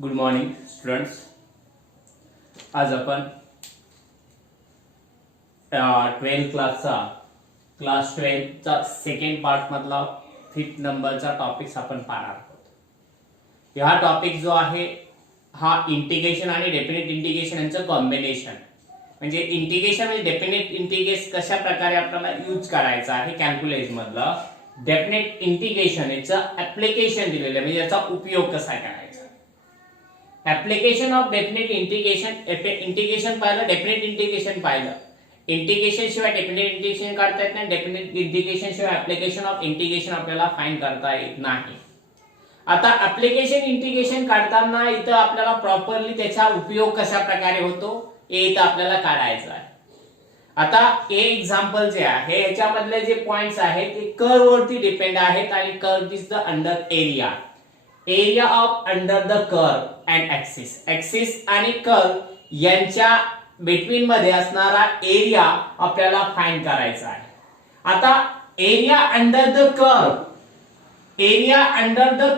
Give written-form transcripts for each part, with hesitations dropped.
Good morning students. आज आपण 12 class 12चा second part मधला 5th नंबरचा टॉपिक्स आपण पाहणार आहोत. हा टॉपिक जो आहे हा इंटिग्रेशन आणि डेफिनेट इंटिग्रेशन यांचं कॉम्बिनेशन. म्हणजे इंटिग्रेशन आणि डेफिनेट इंटिग्रेशन कशा प्रकारे आपल्याला यूज करायचा आहे कॅल्क्युलस मधलं. डेफिनेट इंटिग्रेशन याचं ऍप्लिकेशन दिलेलं आहे, म्हणजे याचा उपयोग कसा करायचा. ऍप्लिकेशन ऑफ डेफिनेट इंटिग्रेशन पाहिलं, डेफिनेट इंटिग्रेशन पाहिलं. इंटिग्रेशन शिवाय डेफिनेट इंटिग्रेशन काढता येत नाही, डेफिनेट इंटिग्रेशन शिवाय ऍप्लिकेशन ऑफ इंटिग्रेशन आपल्याला फाइंड करता येत नाही. आता ऍप्लिकेशन इंटिग्रेशन काढताना इथं आपल्याला प्रॉपरली त्याचा उपयोग कशा प्रकारे होतो हे इथं आपल्याला काढायचं आहे. आता हे एक्झाम्पल जे आहे याच्यामधले जे पॉइंट्स आहेत ते कर्व वरती डिपेंड आहेत आणि curve is the under area of under the curve and axis आणि कर्व यांच्या बिटवीन मध्ये असणारा एरिया आपल्याला फाइंड करायचा आहे. आता एरिया अंडर द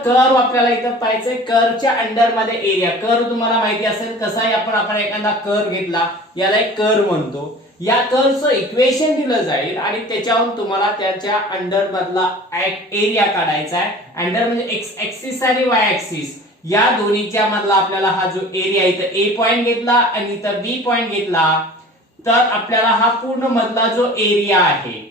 कर्व आपल्याला इथं पाहायचंय. कर्वच्या अंडर मध्ये एरिया. कर्व तुम्हाला माहिती असेल कसा आहे. आपण एखादा कर्व घेतला, याला एक कर्व म्हणतो. या कर्वचं इक्वेशन दिलं जाईल आणि त्याच्यावरून तुम्हाला त्याच्या अंडर मधला एरिया काढायचा आहे. अंडर म्हणजे एक्स ऍक्सिस आणि वाय ऍक्सिस या दोन्हीच्या मधला आपल्याला हा जो एरिया इथं ए पॉइंट घेतला आणि इथं बी पॉइंट घेतला तर आपल्याला हा पूर्ण मधला जो एरिया आहे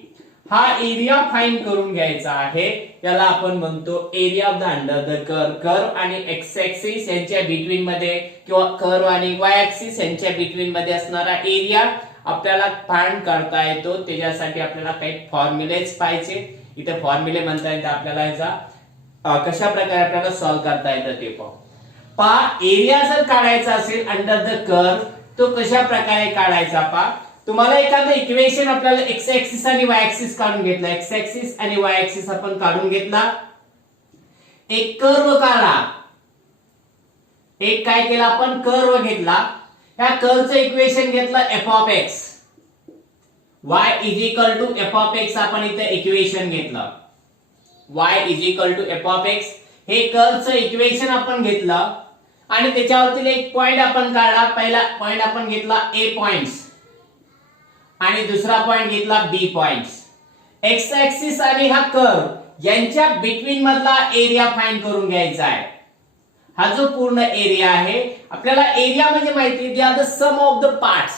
हा एरिया फाइंड करून घ्यायचा आहे. याला आपण म्हणतो area of the under the curve आणि एक्स ऍक्सिस यांच्या बिटवीन मध्ये किंवा कर्व आणि वाय ऍक्सिस यांच्या बिटवीन मध्ये असणारा एरिया आपल्याला फाइंड करता येतो. त्याच्यासाठी आपल्याला काही फॉर्म्युलेज पाहिजे. इथे फॉर्म्युले म्हणता येतात आपल्याला. याचा कशा प्रकारे आपल्याला सॉल्व करता येतं ते पाहू. पहा, एरिया जर काढायचा असेल अंडर द कर्व तो कशा प्रकारे काढायचा पहा. तुम्हाला एखादं इक्वेशन आपल्याला एक्स ऍक्सिस आणि वाय ऍक्सिस काढून घेतला. एक्स ऍक्सिस आणि वाय ऍक्सिस आपण काढून घेतला. एक कर्व काढला. एक काय केलं आपण कर्व घेतला. या कर्वचं इक्वेशन घेतलं f of x. y is equal to f of x आपण इथे इक्वेशन घेतलं. y is equal to f of x हे कर्वचं इक्वेशन आपण घेतलं आणि त्याच्यावरती एक पॉइंट आपण काढला. पहिला पॉइंट आपण घेतला ए पॉइंट्स आणि दुसरा पॉइंट घेतला बी पॉइंट्स. एक्स ऍक्सिस आणि हा कर्व यांच्या बिटवीन मधला एरिया फाइंड करून घ्यायचा आहे. हा जो पूर्ण एरिया आहे आपल्याला एरिया म्हणजे माहिती आहे the sum of the parts.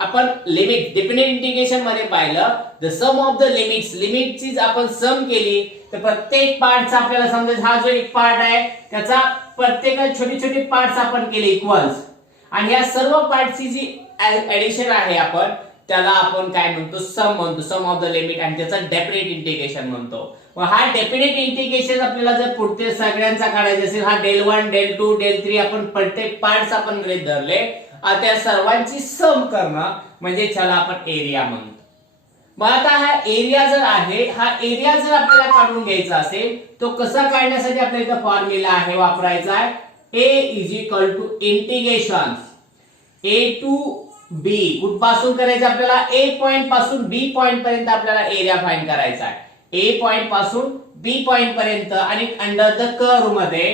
आपण लिमिट डेफिनेट इंटिग्रेशन मध्ये पाहिलं द सम ऑफ द लिमिटची आपण सम केली तर प्रत्येक पार्टचा आपल्याला समजायचं. हा जो एक पार्ट आहे त्याचा प्रत्येक छोटे छोटे पार्ट्स आपण केले इक्वल्स आणि या सर्व पार्टची जी ऍडिशन आहे आपण त्याला आपण काय म्हणतो सम म्हणतो. सम ऑफ द लिमिट आणि त्याचा डेफिनेट इंटिग्रेशन म्हणतो. हा डेफिनेट इंटिग्रेशन आपल्याला जर पुढचे सगळ्यांचा काढायचा असेल हा डेल 1 डेल 2 डेल 3 आपण प्रत्येक पार्ट्स आपण गृहीत धरले. त्या सर्वांची सम करणं म्हणजे त्याला आपण एरिया म्हणतो. मग आता हा एरिया जर आहे हा एरिया जर आपल्याला काढून घ्यायचा असेल तो कसा काढण्यासाठी आपल्या इथं फॉर्म्युला आहे वापरायचा आहे. A is equal to integration A to B. कुठपासून करायचं आपल्याला ए पॉइंट पासून बी पॉइंट पर्यंत आपल्याला एरिया फाइंड करायचा आहे. ए पॉइंट पासून बी पॉइंट पर्यंत आणि अंडर द कर्व मध्ये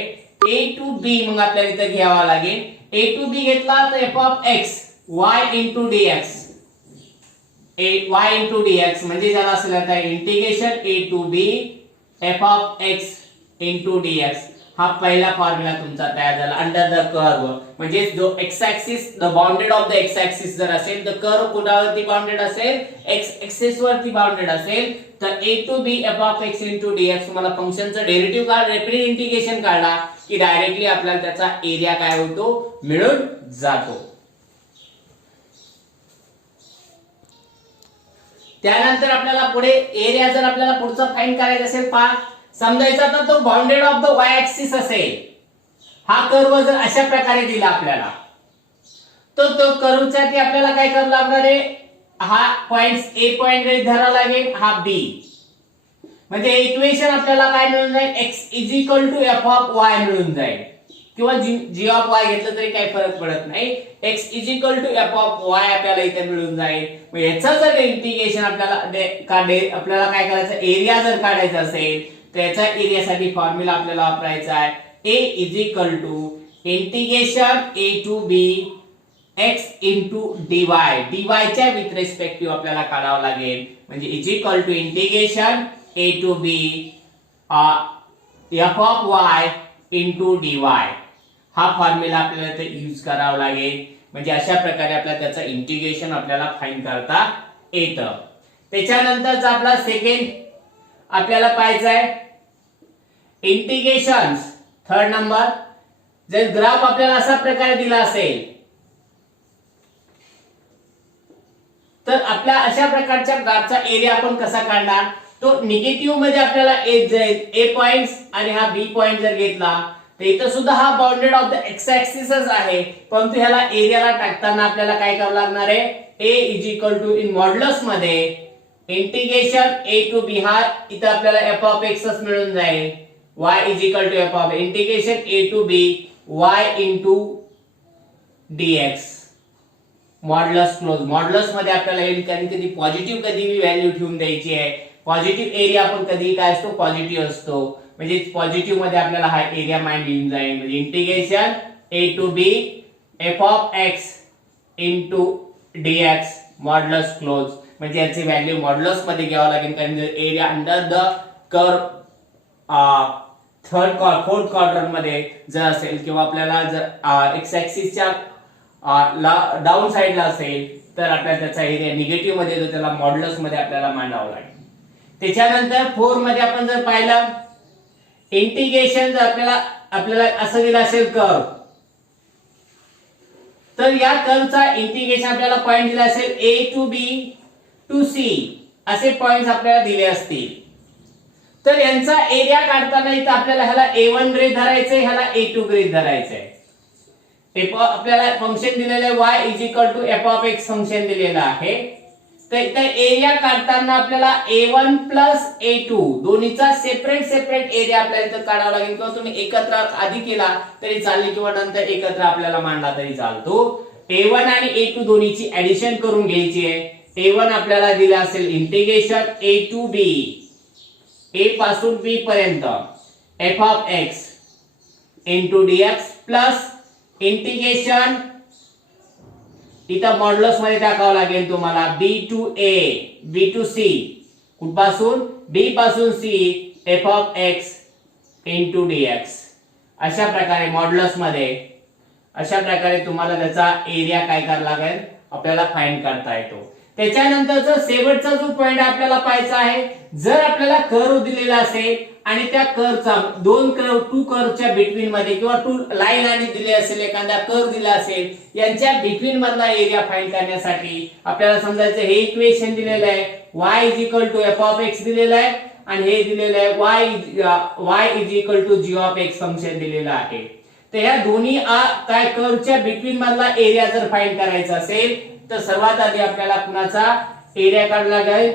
ए टू बी मग आपल्याला इथे घ्यावा लागेल. ए टू बी घेतला तर f of x y into dx. Y into dx म्हणजे ज्याला असेल आता integration A to B F of x into dx. हा पहिला फॉर्म्युला तुमचा तयार झाला अंडर द कर्व. म्हणजे जो x axis the bounded of the x axis जर असेल तर कर्व कुणावरती बाउंडेड असेल एक्स ऍक्सिस वरती बाउंडेड असेल तर A to B F of x into DX. तुम्हाला फंक्शनचं डेरिव्हेटिव्ह काढ डेफिनेट इंटिग्रेशन काढला की डायरेक्टली आपल्याला त्याचा एरिया काय होतो मिळून जातो. त्यानंतर आपल्याला पुढे एरिया जर आपल्याला पुढचा फाइंड करायचा असेल पहा समजायचा तर तो bounded of the Y axis असेल. हा कर्व जर अशा प्रकारे दिला आपल्याला तो कर्वसाठी आपल्याला काय करावं लागणार आहे. हा पॉइंट्स ए पॉइंट गृहीत धरावा लागेल हा बी. म्हणजे इक्वेशन आपल्याला काय मिळून जाईल x is equal to f of y मिळून जाईल किंवा जी ऑफ वाय घेतलं तरी काही फरक पडत नाही. X is equal to f of y आपल्याला इथे मिळून जाईल. मग याचं जर इंटिग्रेशन आपल्याला आपल्याला काय करायचं एरिया जर काढायचा असेल त्याच्या एरियासाठी फॉर्म्युला आपल्याला वापरायचा आहे. A is equal to integration a to b x into dy, च्या विथ रेस्पेक्टिव्ह आपल्याला काढावं लागेल, म्हणजे is equal to integration a to b f of y into dy. हा फॉर्म्युला आपल्याला इथे यूज करावा लागेल, म्हणजे अशा प्रकारे आपल्याला त्याचं इंटिग्रेशन आपल्याला फाइंड करता येतं. त्याच्यानंतरचा आपला सेकंड आपल्याला पाहायचा आहे इंटिग्रेशन. थर्ड नंबर, जर ग्राफ आपल्याला अशा प्रकारे दिला असेल तर आपल्या अशा प्रकारच्या ग्राफचा एरिया आपण कसा काढणार, तो निगेटिव्ह मध्ये आपल्याला ए पॉइंट्स आणि हा बी पॉइंट जर घेतला तर इथं सुद्धा हा बाउंडेड ऑफ द एक्स ऍक्सिसच आहे, परंतु ह्याला एरियाला टाकताना आपल्याला काय करावं लागणार आहे, a is equal to in modulus मध्ये इंटिग्रेशन a टू b, हा इथं आपल्याला f ऑफ x मिळून जाईल, y is equal to f of integration a to b y into dx. Modulus close, modulus मध्ये आपल्याला येईल कधी पॉझिटिव्ह कधी व्हॅल्यू ठेवून द्यायची आहे. पॉझिटिव्ह एरिया आपण कधी काय असतो, पॉझिटिव्ह असतो, म्हणजे पॉझिटिव्ह मध्ये आपल्याला हा एरिया माइंड येऊन जाईल, म्हणजे integration a to b f of x into dx modulus close, म्हणजे याची व्हॅल्यू मॉड्युलस मध्ये घ्यावं लागेल, कारण area under the curve fourth quadrant मध्ये जर असेल किंवा आपल्याला जर एक्स ऍक्सिसच्या डाऊन साइडला असेल तर आपल्याला त्याचा एरिया निगेटिव्ह मध्ये येतो, त्याला मॉड्युलस मध्ये आपल्याला मांडावं लागेल. त्याच्यानंतर 4 मध्ये आपण जर पाहिलं इंटिग्रेशन, जर आपल्याला असं दिलं असेल कर्व, तर या कर्वचा इंटिग्रेशन आपल्याला पॉइंट दिला असेल a to b to c असे पॉइंट्स आपल्याला दिले असतील, तर यांचा एरिया काढताना इथं आपल्याला ह्याला a1 गृहीत धरायचंय, ह्याला a2 गृहीत धरायचंय. आपल्याला फंक्शन दिलेलं आहे y is equal to f of x function दिलेलं आहे, तर इथं एरिया काढताना आपल्याला a1 प्लस a2 दोन्हीचा सेपरेट एरिया आपल्याला इथं काढावा लागेल, किंवा तुम्ही एकत्र आधी केला तरी चालेल किंवा नंतर एकत्र आपल्याला मांडला तरी चालतो. a1 आणि a2 दोन्हीची ऍडिशन करून घ्यायची आहे. a1 आपल्याला दिला असेल integration a to b, a पासून b पर्यंत f of x into dx plus integration इथं मॉड्युलस मध्ये टाकावं लागेल तुम्हाला b to a b to c, कुठपासून b पासून c f of x into dx. अशा प्रकारे मॉड्युलस मध्ये अशा प्रकारे तुम्हाला त्याचा एरिया काय करावा लागेल आपल्याला फाइंड करता येतो. त्याच्यानंतरचा शेवटचा जो पॉइंट आपल्याला पाहायचा आहे, जर आपल्याला कर्व दिलेला असेल आणि त्या कर्वचा टू कर्वच्या बिटवीन मध्ये किंवा टू लाईन आणि दिले असेल, एखादा कर्व दिला असेल, यांच्या बिटवीन मधला एरिया फाइंड करण्यासाठी आपल्याला समजायचं हे इक्वेशन दिलेलं आहे, y is equal to f of x दिलेलं आहे आणि हे दिलेलं आहे y is equal to g of x function दिलेलं आहे. तर ह्या दोन्ही काय कर्वच्या बिटवीन मधला एरिया जर फाइंड करायचा असेल तर सर्वात आधी आपल्याला कुणाचा एरिया काढला लागेल,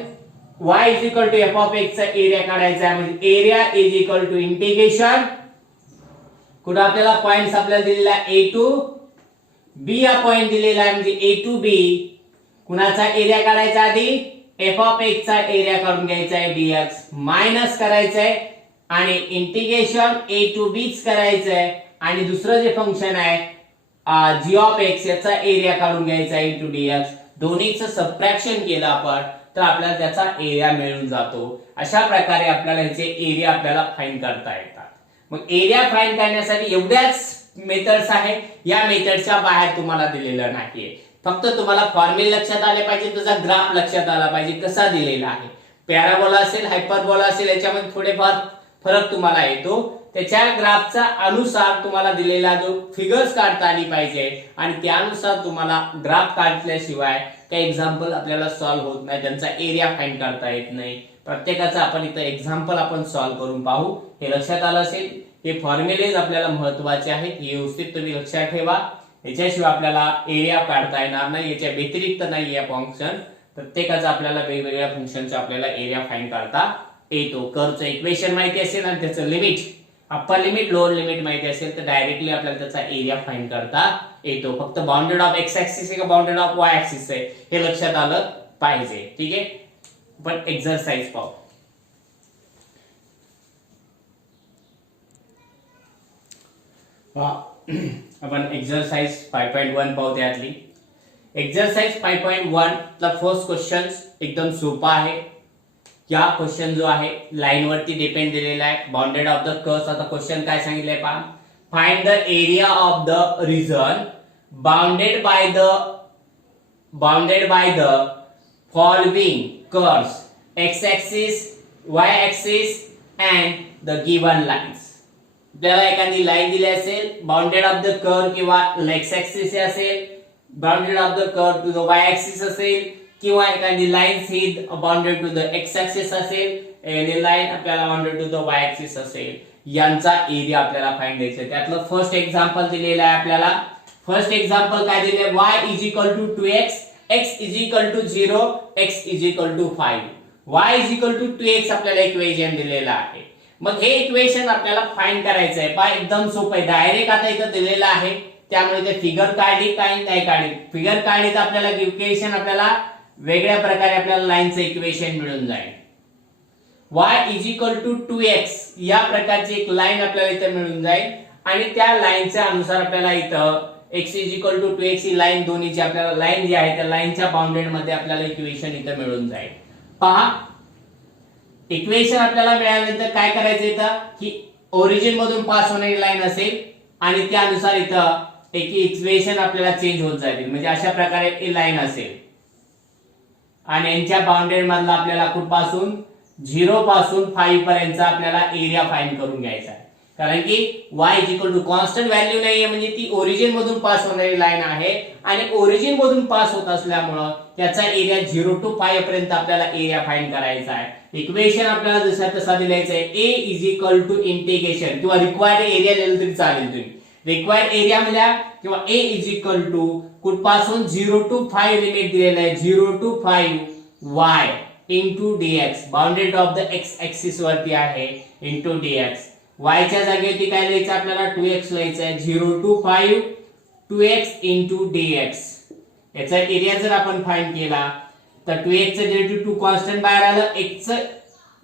y is equal to f of x चा एरिया काढायचा आहे, म्हणजे area is equal to integration कुठे आपल्याला पॉइंट्स आपल्याला दिलेला a टू b हा पॉइंट दिलेला आहे, म्हणजे a टू b कुणाचा एरिया काढायचा आधी f ऑफ x चा एरिया काढून घ्यायचा आहे, dx मायनस करायचं आहे आणि इंटिग्रेशन a टू b करायचं आहे, आणि दुसरं जे फंक्शन आहे g ऑफ x याचा एरिया काढून घ्यायचा आहे इंटू dx. दोन्हीचं सबट्रॅक्शन केलं आपण तर आपल्याला त्याचा एरिया मिळून जातो. अशा प्रकारे आपल्याला ह्याचे एरिया आपल्याला फाइंड करता येतात. मग एरिया फाइंड करण्यासाठी एवढ्याच मेथड्स आहेत, या मेथडच्या बाहेर तुम्हाला दिलेलं नाहीये. फक्त तुम्हाला फॉर्म्युला लक्षात आले पाहिजे, तुझा ग्राफ लक्षात आला पाहिजे कसा दिलेला आहे. पॅराबोला असेल, हायपरबोला असेल, याच्यामध्ये थोडेफार फरक तुम्हाला येतो. त्याच्या ग्राफचा अनुसार तुम्हाला दिलेला जो फिगर्स काढता आली पाहिजे आणि त्यानुसार तुम्हाला ग्राफ काढल्याशिवाय काही एक्झाम्पल आपल्याला सॉल्व्ह होत नाही, त्यांचा एरिया फाइंड करता येत नाही. प्रत्येकाचा आपण इथं एक्झाम्पल आपण सॉल्व्ह करून पाहू. हे लक्षात आलं असेल, हे फॉर्म्युलेज आपल्याला महत्वाचे आहेत, हे व्यवस्थित तुम्ही लक्षात ठेवा. याच्याशिवाय आपल्याला एरिया काढता येणार नाही, याच्या व्यतिरिक्त नाही या फंक्शन. प्रत्येकाचा आपल्याला वेगवेगळ्या फंक्शनचा आपल्याला एरिया फाइंड करता येतो. कर्वचं इक्वेशन माहिती असेल आणि त्याचं limit, upper limit lower limit माहिती असेल तर डायरेक्टली आपल्याला त्याचा एरिया फाइंड करता येतो. फक्त बाउंडेड ऑफ एक्स ऍक्सिस आहे का बाउंडेड ऑफ वाय ऍक्सिस आहे हे लक्षात आलं पाहिजे. ठीक आहे, पण एक्सरसाइज पाहू. आपण एक्सरसाइज 5.1 पाहू त्यातली. एक्सरसाइज 5.1 ला फर्स्ट क्वेश्चन एकदम सोपा आहे. या क्वेश्चन जो आहे लाईन वरती डिपेंड दिलेला आहे. Bounded of the curves. आता क्वेश्चन काय सांगितलंय पहा. Find the area of the region bounded by the following curves x axis, y axis and the given lines. आपल्याला एखादी लाईन दिली असेल बाउंडेड ऑफ द कर्व किंवा x axis असेल, bounded of the curve to the y axis असेल किंवा एखादी line ही bounded to the x axis असेल, एखादी लाईन आपल्याला bounded to the y axis असेल, यांचा एरिया आपल्याला फाइंड करायचा आहे. त्यातलं फर्स्ट एक्झाम्पल दिलेलं आहे आपल्याला. फर्स्ट एक्झाम्पल काय दिले. y is equal to 2x, x is equal to 0, x is equal to 5. y is equal to 2x आपल्याला इक्वेशन दिलेलं आहे. मग हे इक्वेशन आपल्याला फाइंड करायचं आहे. पहा एकदम सोपं आहे. डायरेक्ट आता इथं दिलेलं आहे त्यामुळे ते फिगर काढली काही नाही काढली. फिगर काढली तर आपल्याला इक्वेशन आपल्याला वेगळ्या प्रकारे आपल्याला लाईनचं इक्वेशन मिळून जाईल. y is equal to 2x या प्रकारची एक लाईन आपल्याला इथं मिळून जाईल आणि त्या लाईनच्या अनुसार आपल्याला इथं x is equal to 2x ही लाईन दोन्हीची आपल्याला लाईन जी आहे त्या लाईनच्या बाउंडेड मध्ये आपल्याला इक्वेशन इथं मिळून जाईल. पहा इक्वेशन आपल्याला मिळाल्यानंतर काय करायचं इथं की ओरिजिन मधून पास होणारी लाईन असेल आणि त्यानुसार इथं एक इक्वेशन आपल्याला चेंज होत जातील. म्हणजे अशा प्रकारे ही लाईन असेल आणि यांच्या बाउंडेड मधला आपल्याला कुठपासून 0 पासून 5 पर्यंत आपल्याला एरिया फाइंड करून घ्यायचा आहे. कारण की y is equal to constant value नाहीये म्हणजे ती ओरिजिन मधून पास होणारी लाईन आहे आणि ओरिजिन मधून पास होत असल्यामुळे त्याचा एरिया 0 to 5 पर्यंत आपल्याला एरिया फाइंड करायचा आहे. इक्वेशन आपल्याला जसा तसा दिलायचा आहे. a is equal to integration किंवा रिक्वायर्ड एरिया लिहिलं तरी चालेल. तुम्ही रिक्वायर्ड एरिया म्हणजे किंवा a इज इक्वल टू कुठपासून 0 to 5 लिमिट दिलेलं आहे. 0 to 5 y into dx bounded of the x axis वरती आहे into dx. y च्या जागेवरती काय लिहायचं आपल्याला 2x लिहायचं आहे. 0 to 5 2x into dx. याचा एरिया जर आपण फाइंड केला तर 2x चं डेरिव्हेटिव्ह 2 कॉन्स्टंट बाहेर आलं. x चं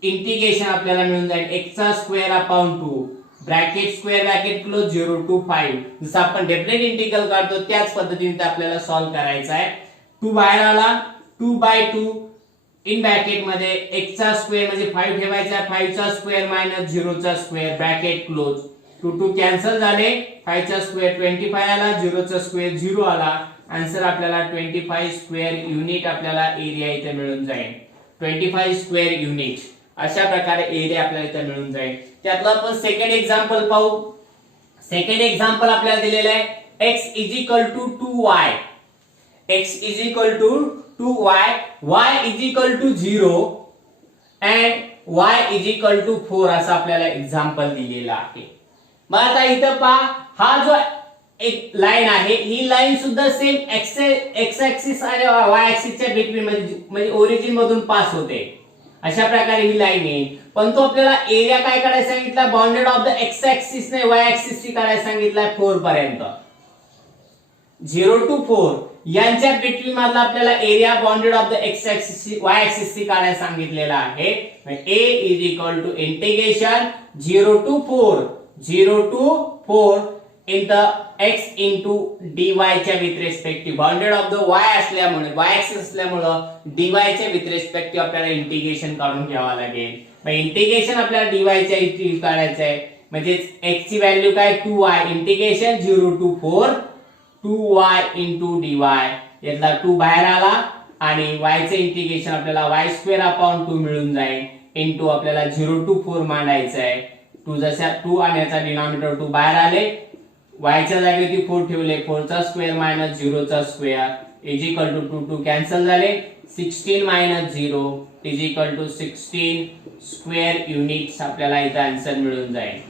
इंटिग्रेशन आपल्याला मिळून जाईल. x चा square upon 2 bracket square bracket close 0 to 5. जसं आपण डेफिनेट इंटिग्रल काढतो त्याच पद्धतीने आपल्याला सॉल्व्ह करायचा आहे. 2 बाहेर आला 2/2 इन ब्रॅकेट मध्ये x चा स्क्वेअर म्हणजे 5 ठेवायचा. 5 चा स्क्वेअर मायनस 0 चा स्क्वेअर ब्रॅकेट क्लोज. 2 कॅन्सल झाले. 5 चा स्क्वेअर 25 आला. 0 चा स्क्वेअर 0 आला. आन्सर आपल्याला 25 स्क्वेअर युनिट आपल्याला एरिया इथे मिळून जाईल. 25 स्क्वेअर युनिट अशा प्रकारे एरिया आपल्याला इथे मिळून जाईल. त्यातलं आपण सेकंड एक्झाम्पल पाहू. सेकंड एक्झाम्पल आपल्याला दिलेलं आहे x is equal to 2y. x is equal to 2y, y is equal to 0 and y is equal to 4 असं आपल्याला एक्झाम्पल दिलेलं आहे. मग आता इथं पहा हा जो एक लाईन आहे ही लाईन सुद्धा सेम x ऍक्सिस आणि y ऍक्सिसच्या बिटवीन म्हणजे ओरिजिन मधून पास होते. अशा प्रकारे ही लाईन आहे. पण तो आपल्याला एरिया काय काढायला सांगितला bounded of the x axis ने y ऍक्सिस ची काढायला सांगितलाय 4 पर्यंत. 0 to 4 यांच्या बिटवीन मधला आपल्याला area bounded of the x axis y axis ची काढायला सांगितलेला आहे. a is equal to integration 0 to 4 in the x into dy च्या with respective bounded of the y असल्यामुळे y ऍक्सिस असल्यामुळे dy च्या विथ रिस्पेक्टिव्ह आपल्याला इंटिग्रेशन काढून घ्यावं लागेल. मग इंटिग्रेशन आपल्याला dy च्या इथे काढायचं आहे. म्हणजे x ची व्हॅल्यू काय 2y integration 0 to 4 2y into dy. यातला 2 बाहेर आला आणि y चे इंटिग्रेशन आपल्याला y स्क्वेअर अपॉन 2 मिळून जाईल इनटू आपल्याला 0 to 4 मांडायचं आहे. 2 जसा 2 आणि याचा डिनॉमिनेटर 2 बाहेर आले. y च्या जागेवरती 4 ठेवले. 4 चा स्क्वेअर मायनस 0 चा square is equal to 2 cancel झाले. 16 minus 0 is equal to 16 square units आपल्याला इथं आन्सर मिळून जाईल.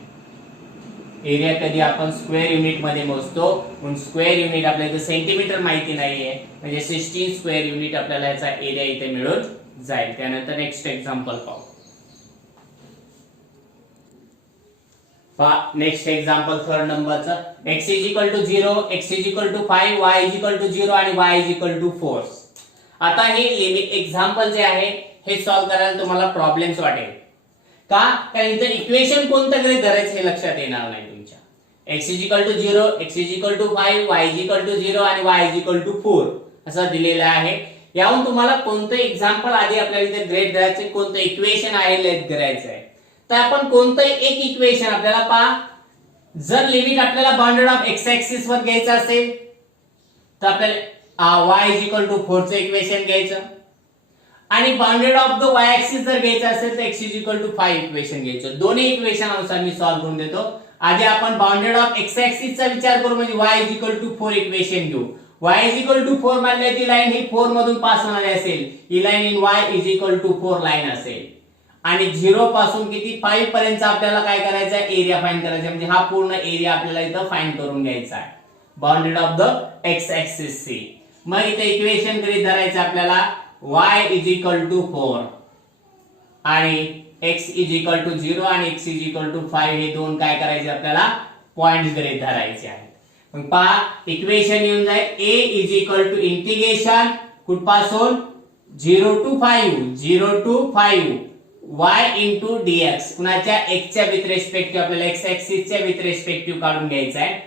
एरिया कधी आपण स्क्वेअर युनिट मध्ये मोजतो पण स्क्वेअर युनिट आपल्याला इथे सेंटीमीटर माहिती नाहीये म्हणजे 16 स्क्वेअर युनिट आपल्याला याचा एरिया इथे मिळून जाईल. त्यानंतर नेक्स्ट एक्झाम्पल पाहू. नेक्स्ट एक्झाम्पल थर्ड नंबरचं x is equal to 0 x is equal to 5 y is equal to 0 आणि y इज इक्वल टू 4. आता हे एक्झाम्पल जे आहे हे सॉल्व्ह करायला तुम्हाला प्रॉब्लेम्स वाटेल का कारण इथं इक्वेशन कोणतं गृहीत धरायचं हे लक्षात येणार नाही तुमच्या. x is equal to 0, x is equal to 5, y is equal to 0 आणि y इज इक्वल टू 4 असं दिलेलं आहे. याहून तुम्हाला कोणतं एक्झाम्पल आधी आपल्याला इथे ग्रेड करायचं, कोणतं इक्वेशन आहे लेट करायचं आहे. तर आपण कोणतंही एक इक्वेशन आपल्याला पहा, जर लिमिट आपल्याला बाउंडेड ऑफ एक्स ऍक्सिस वर घ्यायचं असेल तर आपल्याला y इज इक्वल टू 4 चं इक्वेशन घ्यायचं आणि bounded of the y axis जर घ्यायचं असेल तर x is equal to 5 equation घ्यायचं. दोन्ही इक्वेशन अनुसार मी सॉल्व्ह करून देतो. आधी आपण बाउंडेड ऑफ x ऍक्सिस चा विचार करू, म्हणजे y is equal to 4 equation घेऊ. y इज इक्वल टू 4 म्हणले ती लाईन ही 4 मधून पास होणारी असेल, ही line in y is equal to 4 line असेल आणि 0 पासून किती 5 पर्यंत आपल्याला काय करायचं आहे, एरिया फाइंड करायचा, म्हणजे हा पूर्ण एरिया आपल्याला इथं फाइंड करून घ्यायचा आहे bounded of the x axis सी. मग इथे इक्वेशन गृहीत धरायचं आपल्याला y इज इक्वल टू 4 आणि x इज इक्वल टू 0 आणि x इज इक्वल टू 5 हे दोन काय करायचे आपल्याला पॉइंट्स गृहीत धरायचे आहेत. मग पहा इक्वेशन येऊन जाईल a is equal to integration कुठपासून 0 टू 5 y इंटू dx, कुणाच्या x च्या विथ रिस्पेक्टिव्ह आपल्याला x ऍक्सिस च्या विथ रिस्पेक्टिव्ह काढून घ्यायचा आहे.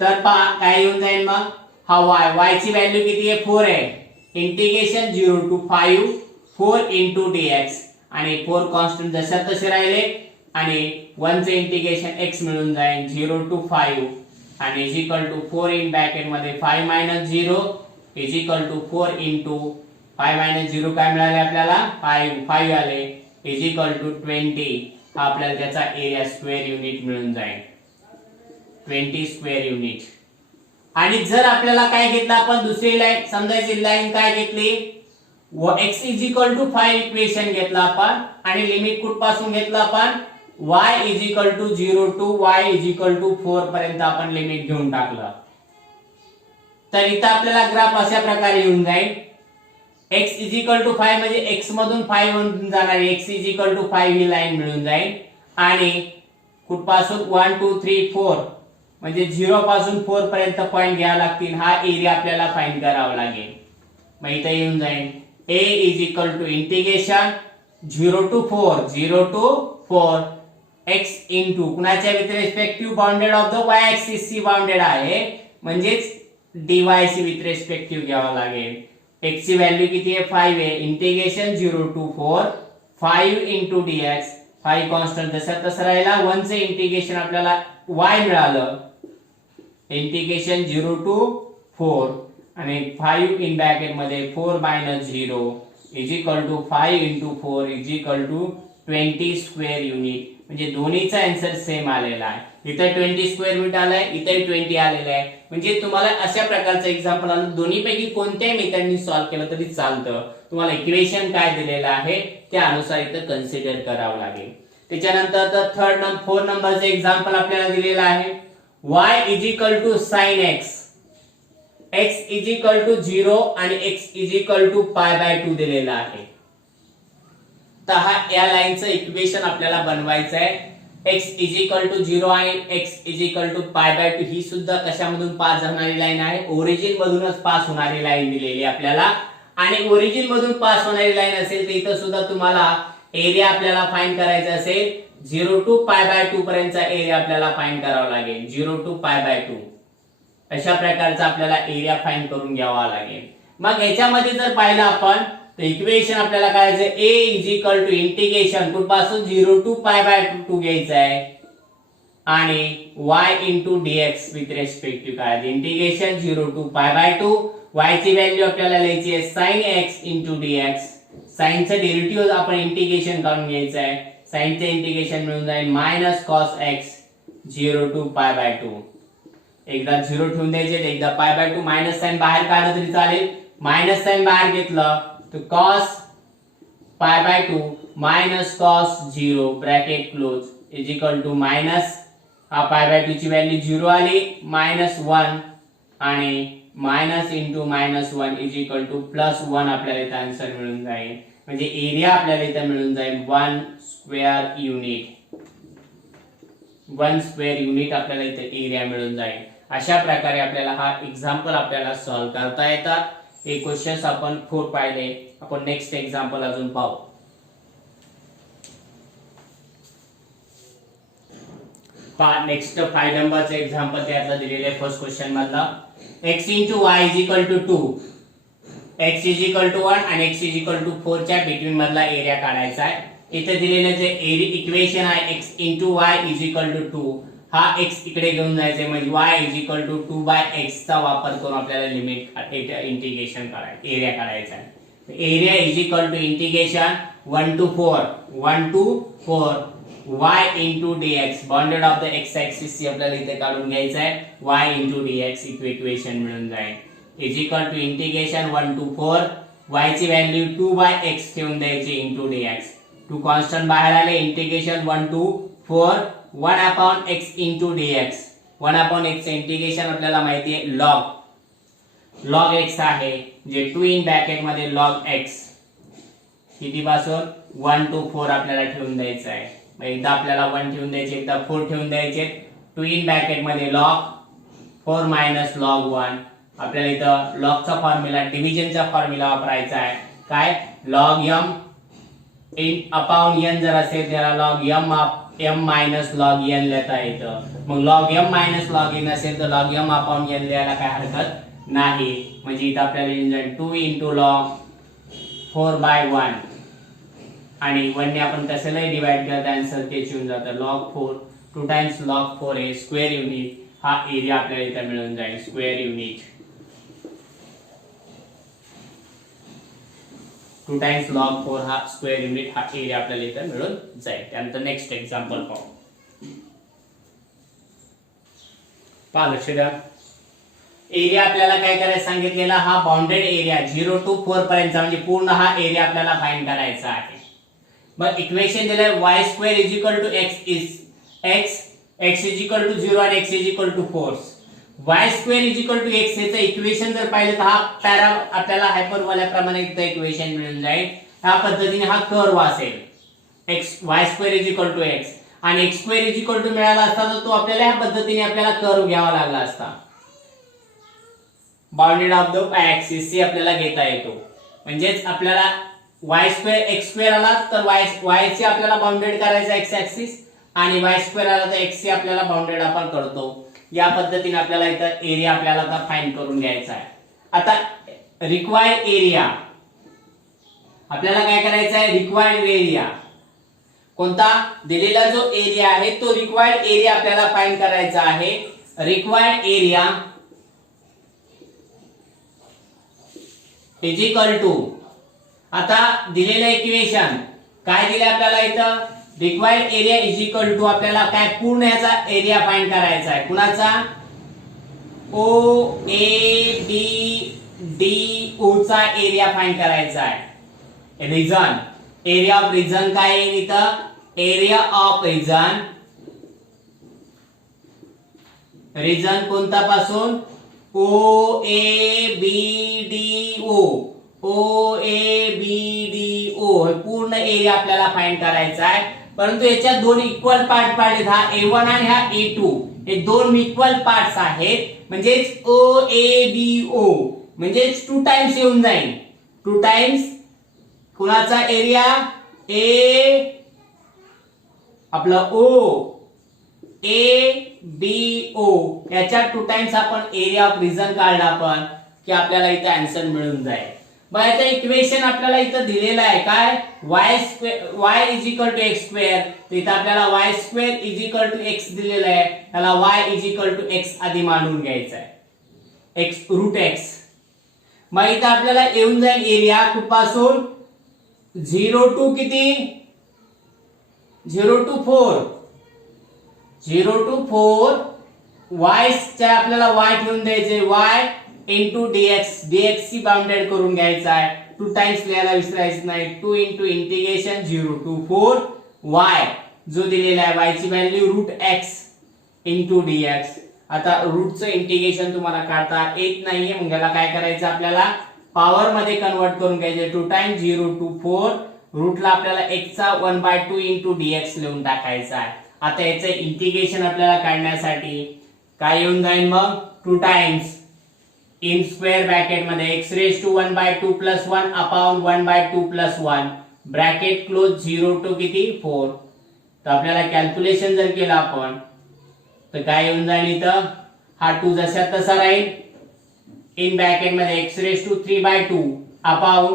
तर पहा काय येऊन जाईल, मग हा y ची व्हॅल्यू किती आहे 4 आहे, इंटिग्रेशन 0 टू 5 4 इंटू dx आणि 4 कॉन्स्टंट जशा तसे राहिले आणि 1 चे इंटिग्रेशन x मिळून जाईल 0 टू 5 आणि is equal to 4 in bracket मध्ये 5 minus 0 is equal to 4 into 5 minus 0 काय मिळाले आपल्याला 5 आले इज इक्वल टू 20. आपल्याला त्याचा एरिया स्क्वेअर युनिट मिळून जाईल 20 स्क्वेअर युनिट. आणि जर आपल्याला काय घेतलं आपण दुसरी लाईन समजायची लाईन काय घेतली, x is equal to 5 equation घेतला आपण आणि लिमिट कुठपासून घेतलं आपण y is equal to 0 to y is equal to 4 पर्यंत आपण लिमिट घेऊन टाकलं. तर इथं आपल्याला ग्राफ अशा प्रकारे येऊन जाईल x इज इक्वल टू 5 म्हणजे x मधून 5 मधून जाणारी x इज इक्वल टू 5 ही लाईन मिळून जाईल आणि कुठपासून 1 2 3 4 म्हणजे 0 पासून 4 पर्यंत पॉइंट घ्यावा लागतील. हा एरिया आपल्याला फाइंड करावा लागेल. मग इथे येऊन जाईल a is equal to integration 0 to 4 x into कुणाच्या with respective bounded of the y axis सी बाउंडेड आहे म्हणजेच dy सी विथ रिस्पेक्टिव्ह घ्यावा लागेल. x ची व्हॅल्यू किती आहे 5 आहे, integration 0 to 4 5 into dx 5 constant जसा तसा राहिला, 1 चे इंटिग्रेशन आपल्याला y मिळालं इंटिग्रेशन 0 टू 4 आणि 5 इन ब्रॅकेट मध्ये 4 minus 0 is equal to 5 into 4 is equal to 20 square unit. म्हणजे दोन्हीचा आन्सर सेम आलेला आहे. इथे 20 स्क्वेअर युनिट आलाय, इथे 20 आलेला आहे. म्हणजे तुम्हाला अशा प्रकारचं एक्झाम्पल आलं दोन्हीपैकी कोणत्याही मेथडनी सॉल्व्ह केलं तरी चालतं. तुम्हाला इक्वेशन काय दिलेलं आहे त्यानुसार इथं कन्सिडर करावं लागेल. त्याच्यानंतर फोर नंबरचं एक्झाम्पल आपल्याला दिलेलं आहे y is equal to sine x is equal to 0 आणि x इज इक्वल टू π/2 दिलेला आहे. तर हा या लाईनचं इक्वेशन आपल्याला बनवायचं आहे. x इज इक्वल टू 0 आणि x इज इक्वल टू π/2 ही सुद्धा कशामधून पास होणारी लाईन आहे, ओरिजिन मधूनच पास होणारी लाईन दिलेली आपल्याला. आणि ओरिजिन मधून पास होणारी लाईन असेल तर इथं सुद्धा तुम्हाला एरिया आपल्याला फाइंड करायचा असेल 0 टू π/2 पर्यंतचा एरिया आपल्याला फाइंड करावा लागेल. 0 टू π/2 अशा प्रकारचा आपल्याला एरिया फाइंड करून घ्यावा लागेल. मग याच्यामध्ये जर पाहिलं आपण तर इक्वेशन आपल्याला करायचं a is equal to integration कुठपासून 0 टू π/2 घ्यायचं आहे आणि y into dx with respective काय इंटिग्रेशन 0 टू π/2 y ची व्हॅल्यू आपल्याला लिहायची आहे sin x into dx. Sine चं डेरिव्हेटिव्ह आपण इंटिग्रेशन काढून घ्यायचं आहे. साइन चे इंटिग्रेशन मिळून जाईल मायनस cos x 0 टू π/2. एकदा 0 ठेवून द्यायचे, एकदा π/2 मायनस साइन बाहेर काढलं तरी चालेल. मायनस साइन बाहेर घेतलं तर cos π/2 minus cos 0 bracket close is equal to minus हा π/2 ची व्हॅल्यू 0 आली मायनस 1 आणि minus into minus 1 is equal to plus 1 आपल्याला इथं आन्सर मिळून जाईल. म्हणजे एरिया आपल्याला इथं मिळून जाईल 1 स्क्वेअर युनिट. 1 स्क्वेअर युनिट आपल्याला इथे एरिया मिळून जाईल. अशा प्रकारे आपल्याला हा एक्झाम्पल आपल्याला सॉल्व्ह करता येतात. हे क्वेश्चन्स आपण 4 पाहिले. आपण नेक्स्ट एक्झाम्पल अजून पाहू. नेक्स्ट 5 नंबरचं एक्झाम्पल त्यातलं दिलेलं आहे फर्स्ट क्वेश्चन मधला. x * y = 2, x = 1 आणि x = 4 च्या बिटवीन मधला एरिया काढायचा आहे. इथे दिलेलं जे इक्वेशन आहे x * y = 2, हा x इकडे घेऊन जायचे म्हणजे y = 2/x चा वापर करून आपल्याला लिमिट इंटिग्रेशन करायचं, एरिया काढायचा आहे. Area integration 1 to 4 y into dx, bounded of the x axis ची आपल्याला इथे काढून घ्यायचं आहे. y into dx इक्वेशन मिळून जाईल. इंटिग्रेशन 1 to 4 y ची व्हॅल्यू 2/x ठेवून द्यायची इंटू dx. टू कॉन्स्टंट बाहेर आले. Integration 1 to 4 1/x into dx. 1/x integration आपल्याला माहिती आहे log x आहे, जे 2 इन ब्रॅकेट मध्ये log x किती पासून 1 to 4 आपल्याला ठेवून द्यायचं आहे. एकदा आपल्याला 1 ठेवून द्यायचे, एकदा 4 ठेवून द्यायचे. 2 इन ब्रॅकेट मध्ये log 4 minus log 1. आपल्याला इथं लॉगचा फॉर्म्युला, डिव्हिजनचा फॉर्म्युला वापरायचा आहे. काय log m अपॉन n जर असेल त्याला log m minus log n लिहिता येतं. मग log m minus log n असेल तर log m अपॉन n लिहायला काय हरकत नाही. म्हणजे इथं आपल्याला येऊन जाईल 2 into log 4/1 आणि 1 ने आपण कशालाही डिवाइड करता आन्सर तेच येऊन जातं. log 4 2 टाइम्स log 4 हे स्क्वेअर युनिट, हा एरिया आपल्याला इथं मिळून जाईल स्क्वेअर युनिट. 2 टाइम्स log 4 हा स्क्वेअर युनिट, हा एरिया आपल्याला इथं मिळून जाईल. त्यानंतर नेक्स्ट एक्झाम्पल पाहू. पहा लक्ष द्या. एरिया आपल्याला काय करायचं सांगितलेला, हा बाउंडेड एरिया 0 to 4 पर्यंतचा म्हणजे पूर्ण हा एरिया आपल्याला फाइंड करायचा आहे. मग इक्वेशन दिलं y² = x is x = 0 आणि x = 4. y² = x याचं इक्वेशन जर पाहिलं तर हा पॅरा आपल्याला हायपरबोला प्रमाणे इक्वेशन मिळून जाईल. ह्या पद्धतीने हा कर्व असेल y² = x आणि x² मिळाला असता तर तो आपल्याला ह्या पद्धतीने आपल्याला कर्व घ्यावा लागला असता. बाउंडेड ऑफ द ऍक्सिस सी आपल्याला घेता येतो. म्हणजेच आपल्याला y² x² आला तर y चे आपल्याला बाउंडेड करायचा x ऍक्सिस आणि y² आला तर x चे आपल्याला बाउंडेड आपण करतो. या पद्धतीने आपल्याला इथं एरिया आपल्याला आता फाइंड करून घ्यायचा आहे. आता रिक्वायर्ड एरिया आपल्याला काय करायचा आहे, रिक्वायर्ड एरिया कोणता दिलेला जो एरिया आहे तो रिक्वायर्ड एरिया आपल्याला फाइंड करायचा आहे. Required area is equal to, आता दिलेलं इक्वेशन काय दिले आपल्याला इथं, required area is equal to आपल्याला काय पूर्ण याचा एरिया फाइंड करायचा आहे. कुणाचा, ओ ए बी डी ओ चा एरिया फाइंड करायचा आहे. रिजन, एरिया ऑफ रिजन काय आहे इथं, एरिया ऑफ रिजन, रिजन कोणता पासून, ओ A B D O, O A B D O हे पूर्ण एरिया आपल्याला फाइंड करायचा आहे. परंतु याच्यात दोन इक्वल पार्ट पाडलेत, हा A1 आणि हा A2 हे दोन इक्वल पार्ट्स आहेत. म्हणजेच ओ ए बी ओ म्हणजेच 2 टाइम्स येऊन जाईल. 2 टाइम्स कुणाचा एरिया, ए आपला ओ ए बी ओ याच्या 2 टाइम्स आपण एरिया ऑफ रिजन काढला आपण की आपल्याला इथे आन्सर मिळून जाईल. बघा आता इक्वेशन आपल्याला इथं दिलेलं आहे काय, y is equal to x square. इथं आपल्याला y² is equal to x दिलेलं आहे, त्याला y is equal to x आधी मांडून घ्यायचा आहे, x रूट x. मग इथं आपल्याला येऊन जाईल एरिया कुठपासून 0 टू किती, 0 टू 4, 0 टू 4 y च्या आपल्याला y ठेवून द्यायचे, y into dx, dx ची बाउंडेड करून घ्यायचा आहे. 2 टाइम्स लिहायला विसरायचं नाही. 2 into इंटिग्रेशन 0 to 4 y जो दिलेला आहे y ची value root x into dx. आता रूटचं इंटिग्रेशन तुम्हाला काढता येत नाहीये, मग याला काय करायचं आपल्याला पॉवर मध्ये कन्वर्ट करून घ्यायचे. 2 टाइम्स 0 to 4 रूटला आपल्याला x चा 1/2 into dx लिहून टाकायचा आहे. आता याचं इंटिग्रेशन आपल्याला काढण्यासाठी काय येऊन जाईल मग, 2 टाइम्स इन स्क्वेअर ब्रॅकेट मध्ये x raised to 1/2 plus 1 upon 1/2 plus 1 bracket close 0 to किती 4. तर आपल्याला कॅल्क्युलेशन जर केलं आपण तर काय येऊन जाईल इथं, हा 2 जसा तसा राहील, इन ब्रॅकेट मध्ये x रेज टू 3/2 अपॉन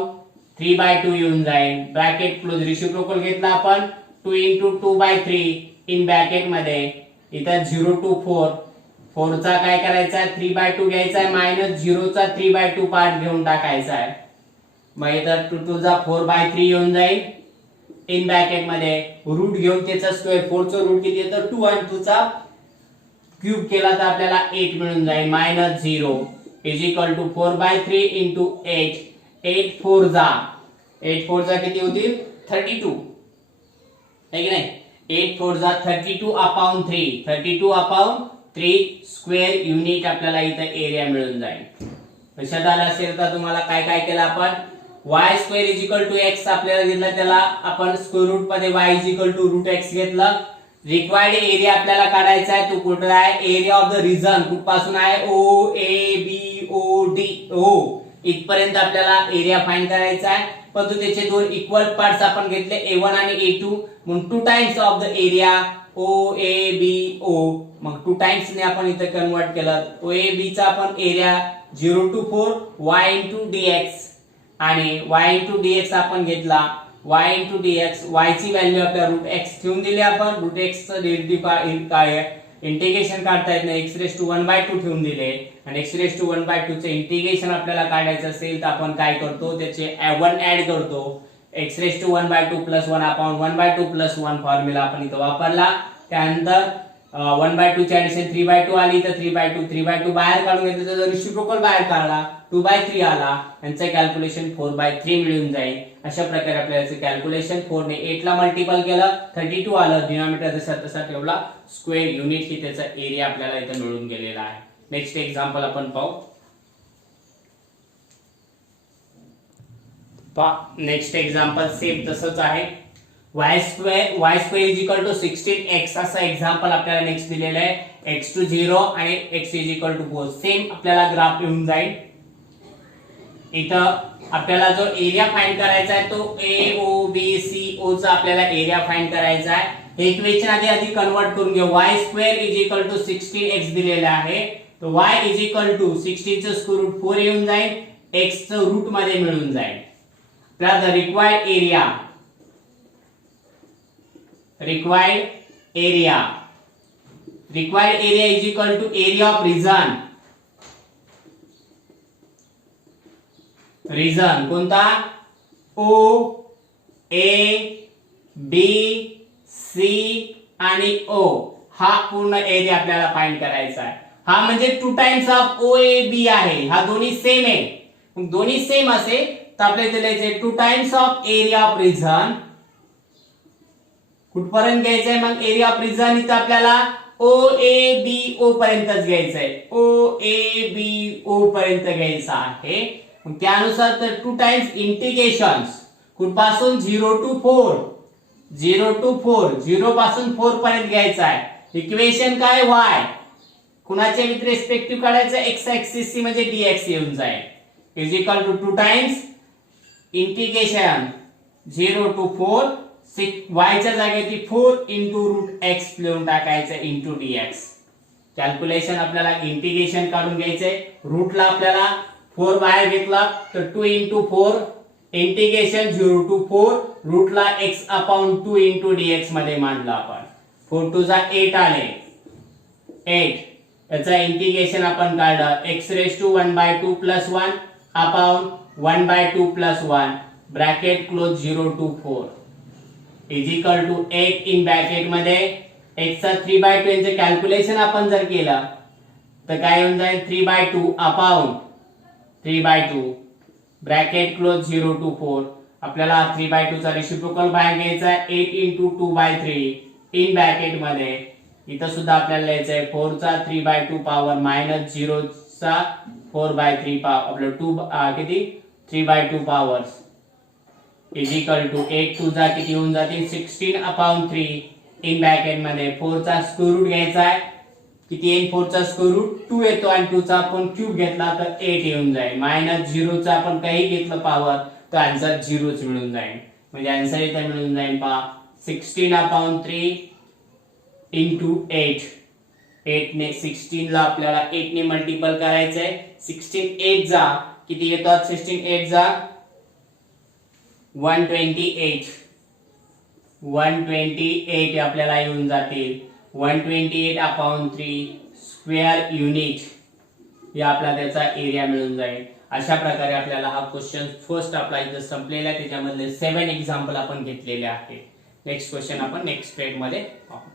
3/2 येऊन जाईल, ब्रॅकेट क्लोज, रेसिप्रोकल घेतला आपण 2 into 2/3 इन ब्रॅकेट मध्ये इथं 0 to 4, 4 चा काय करायचा आहे 3/2 घ्यायचा आहे, मायनस 0 चा 3/2 पार्ट घेऊन टाकायचा आहे, मग इथं 2 चा 4/3 येऊन जाईल, इन ब्रॅकेट मध्ये रूट घेऊन त्याचा स्क्वेअर, 4 चा रूट किती येतं 2 आणि 2 चा क्यूब केला तर आपल्याला 8 मिळून जाईल, minus 0 is equal to 4/3 into 8, 8 4 जा किती होतील 32, है की नाही, 8 4 जा 32 अपॉन 3, 32 अपॉन 3 स्क्वेअर युनिट आपल्याला इथं एरिया मिळून जाईल. लक्षात आलं असेल तर तुम्हाला काय काय केलं आपण, y square is equal to x आपल्याला दिलं, त्याला आपण स्क्वेअर रूट मध्ये y is equal to root x घेतलं. रिक्वायर्ड एरिया आपल्याला काढायचा आहे, तो कुठला आहे, एरिया ऑफ द रिजन, कुठपासून आहे O A B O D O इथपर्यंत आपल्याला एरिया फाइंड करायचा आहे. परंतु त्याचे दोन इक्वल पार्ट्स आपण घेतले A1 आणि A2, मग 2 times of the area O A B O, मग 2 टाइम्स ने आपण इथे कन्वर्ट केलं, ओ ए बी चा आपण area 0 to 4 y into dx आणि y into dx आपण घेतला, y into dx, y ची व्हॅल्यू आपल्या रूट x ठेवून दिली आपण, रूट x चं डेरिव्हेटिव्ह काय आहे इंटिग्रेशन काढता येत नाही, x रेज टू 1/2 ठेवून दिले, आणि x रेज टू 1/2 चे इंटिग्रेशन आपल्याला काढायचं असेल तर आपण काय करतो, त्याचे 1 ऍड करतो, x raise to 1/2 plus 1 upon 1/2 plus 1 formula आपण इथं वापरला. त्यानंतर 1/2 ची ऍडिशन 3/2 आली, तर 3/2 बाहेर काढून घेतलं, त्याचा रेसिप्रोकल बाहेर काढला 2/3 आला, यांचं कॅल्क्युलेशन 4/3 मिळून जाईल. अशा प्रकारे आपल्याला कॅल्क्युलेशन 4 ने 8 ला मल्टिपल केलं, 32 आलं, डिनॉमिनेटर जसा तसा ठेवला, स्क्वेअर युनिट की त्याचा एरिया आपल्याला इथं मिळून गेलेला आहे. नेक्स्ट एक्झाम्पल आपण पाहू. नेक्स्ट एक्झाम्पल सेम तसंच आहे, y square is equal to 16x असं एक्झाम्पल आपल्याला नेक्स्ट दिलेलं आहे, x टू 0 आणि x is equal to 4, same आपल्याला ग्राफ येऊन जाईल. इथं आपल्याला जो एरिया फाइंड करायचा आहे तो ए ओ बी सी ओ चा आपल्याला एरिया फाइंड करायचा आहे. हे इक्वेशन आधी कन्वर्ट करून घेऊ, y square is equal to 16x दिलेला आहे, तो y इज इक्वल टू 16 चं स्क्वेअर रूट 4 येऊन जाईल, x चं रूट मध्ये मिळून जाईल. Plus the required area is equal to area of region कोणता, ओ ए बी सी आणि ओ, हा पूर्ण एरिया आपल्याला फाइंड करायचा आहे. हा म्हणजे 2 टाइम्स ऑफ ओ ए बी आहे, हा दोन्ही सेम आहे, मग दोन्ही सेम असे तर आपल्याला दिलेले 2 times of area of region, कुठपर्यंत घ्यायचंय मग एरिया ऑफ रिजन, इथं आपल्याला ओ ए बी ओ पर्यंतच घ्यायचंय, ओ ए बी ओ पर्यंत घ्यायचं आहे. मग त्यानुसार तर 2 टाइम्स इंटिग्रेशन कुठपासून 0 to 4, 0 पासून 4 पर्यंत घ्यायचं आहे. इक्वेशन काय y कुणाच्या विथ रिस्पेक्टिव्ह काढायचं, x ऍक्सिस म्हणजे dx येऊन जाईल, is equal to 2 times integration 0 to 4, y च्या जागेवरती 4 into रूट x लिहून टाकायचं इंटू dx. कॅल्क्युलेशन आपल्याला इंटिग्रेशन काढून घ्यायचंय, रूटला आपल्याला 4 बाहेर घेतला तर 2 into 4 integration 0 to 4 रूटला x upon 2 into dx मध्ये मांडला आपण, 4 2 जा 8 आले, 8 याचा इंटिग्रेशन आपण काढलं, x raise to 1/2 plus 1 upon 1/2 plus 1 bracket close 0 to 4 is equal to 8 in bracket मध्ये x चा 3/2 यांचे कॅल्क्युलेशन आपण जर केलं तर काय होऊन जाईल 3/2 अपॉन 3/2 ब्रॅकेट क्लोज 0 to 4, आपल्याला 3/2 चा रेसिप्रोकल बाहेर घ्यायचा आहे, 8 into 2/3 इन ब्रॅकेट मध्ये इथं सुद्धा आपल्याला लिहायचं आहे 4 चा 3/2 पॉवर मायनस 0 चा 4/3 पॉवर, आपलं 2 किती 3/2 पॉवर्स इज इक्वल टू 8 2 जा किती होऊन जातील 16 अपॉन 3 इन ब्रॅकेट मध्ये 4 चा स्क्वेअर रूट घ्यायचा आहे, किती येईल 4 चा स्क्वेअर रूट 2 येतो, आणि 2 चा आपण क्यूब घेतला तर 8 येऊन जाईल, मायनस 0 चा आपण काही घेतलं पॉवर तर आन्सर 0च मिळून जाईल. म्हणजे आन्सर इथे मिळून जाईल पहा 16 अपॉन 3 into 8 8 ने 16 ला आपल्याला 8 ने मल्टिपल करायचंय. 16 8 जा किती येतात? 16 8 जा 128. 128 आपल्याला येऊन जातील. 128 अपॉन 3 स्क्वेअर युनिट हे आपला त्याचा एरिया मिळून जाईल. अशा प्रकारे आपल्याला हा क्वेश्चन फर्स्ट आपला इथं संपलेला आहे. त्याच्यामधले 7 एक्झाम्पल आपण घेतलेले आहेत. नेक्स्ट क्वेश्चन आपण नेक्स्ट स्टेप मध्ये पाहू.